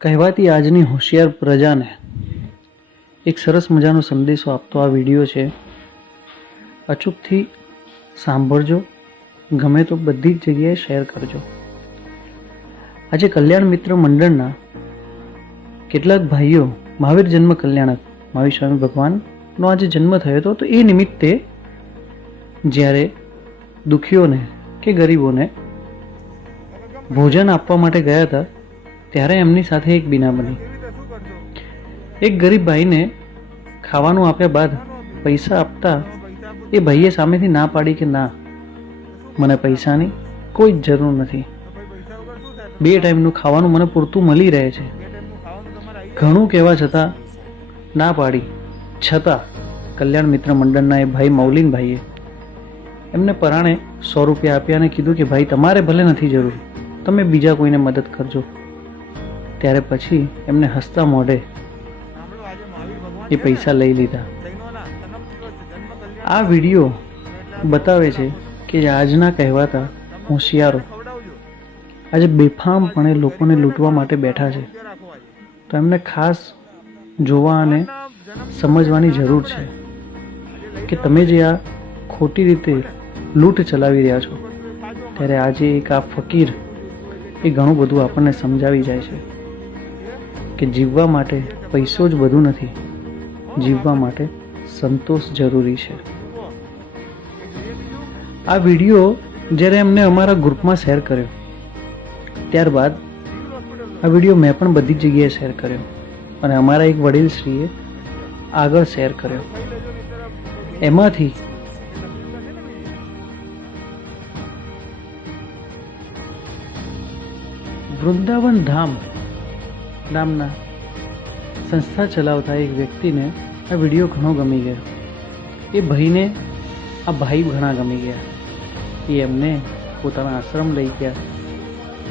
કહેવાતી આજની હોશિયાર પ્રજાને એક સરસ મજાનો સંદેશો આપતો આ વિડીયો છે. અચૂકથી સાંભળજો, ગમે તો બધી જ જગ્યાએ શેર કરજો. આજે કલ્યાણ મિત્ર મંડળના કેટલાક ભાઈઓ મહાવીર જન્મ કલ્યાણક મહાવીર સ્વામી ભગવાનનો આજે જન્મ થયો હતો, તો એ નિમિત્તે જ્યારે દુઃખીઓને કે ગરીબોને ભોજન આપવા માટે ગયા હતા ત્યારે એમની સાથે એક બીના બની. એક ગરીબ ભાઈને ખાવાનું આપ્યા બાદ પૈસા આપતા એ ભાઈએ સામેથી ના પાડી કે ના, મને પૈસાની કોઈ જ જરૂર નથી, 2 ટાઈમનું ખાવાનું મને પૂરતું મળી રહે છે. ઘણું કહેવા છતાં ના પાડી છતાં કલ્યાણ મિત્ર મંડળના એ ભાઈ મૌલિનભાઈએ એમને પરાણે 100 રૂપિયા આપ્યા અને કીધું કે ભાઈ, તમારે ભલે નથી જરૂર, તમે બીજા કોઈને મદદ કરજો. ત્યારે પછી એમને હસતા મોઢે એ પૈસા લઈ લીધા. આ વિડીયો બતાવે છે કે આજના કહેવાતા હોશિયારો આજે બેફામપણે લોકોને લૂંટવા માટે બેઠા છે. તો એમને ખાસ જોવા અને સમજવાની જરૂર છે કે તમે જે આ ખોટી રીતે લૂંટ ચલાવી રહ્યા છો, ત્યારે આજે એક આ ફકીર એ ઘણું બધું આપણને સમજાવી જાય છે કે જીવવા માટે પૈસો જ બધું નથી, જીવવા માટે સંતોષ જરૂરી છે. આ વિડીયો જ્યારે એમને અમારા ગ્રુપમાં શેર કર્યો, ત્યારબાદ આ વિડીયો મેં પણ બધી જ જગ્યાએ શેર કર્યો અને અમારા એક વડીલશ્રીએ આગળ શેર કર્યો. એમાંથી વૃંદાવન ધામ નામના સંસ્થા ચલાવતા એક વ્યક્તિને આ વિડીયો ઘણો ગમી ગયો. એ ભાઈને આ ભાઈ ઘણા ગમી ગયા. એ એમને પોતાના આશ્રમ લઈ ગયા,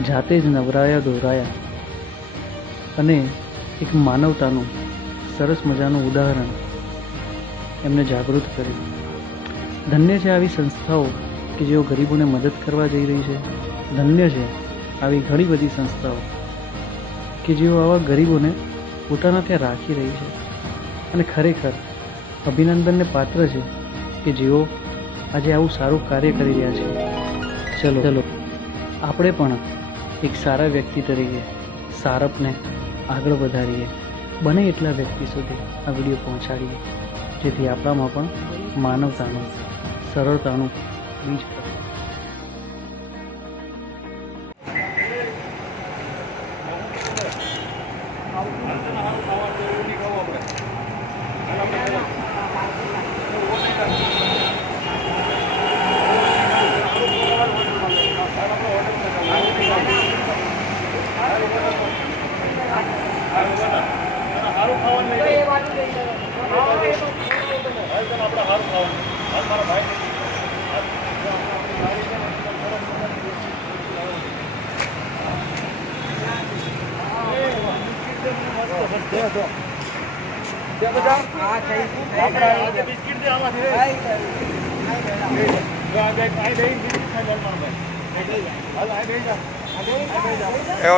જાતે જ નવરાયા ધોરાયા અને એક માનવતાનું સરસ મજાનું ઉદાહરણ એમને જાગૃત કર્યું. ધન્ય છે આવી સંસ્થાઓ કે જેઓ ગરીબોને મદદ કરવા જઈ રહી છે. ધન્ય છે આવી ઘણી બધી સંસ્થાઓ કે જેઓ આવા ગરીબોને પોતાના ત્યાં રાખી રહી છે. અને ખરેખર અભિનંદનને પાત્ર છે કે જેઓ આજે આવું સારું કાર્ય કરી રહ્યા છે. ચલો આપણે પણ એક સારા વ્યક્તિ તરીકે સારપને આગળ વધારીએ, બને એટલા વ્યક્તિ સુધી આ વિડીયો પહોંચાડીએ, જેથી આપણામાં પણ માનવતાનું, સરળતાનું બીજ પડે.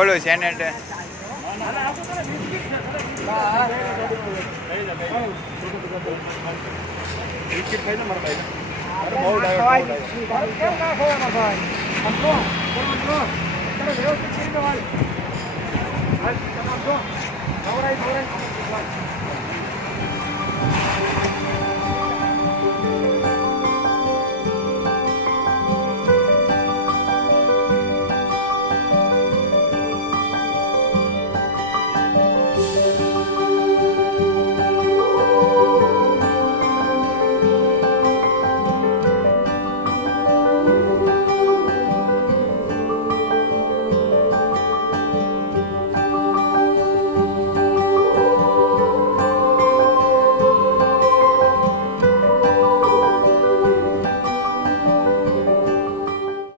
ઓલું છે ને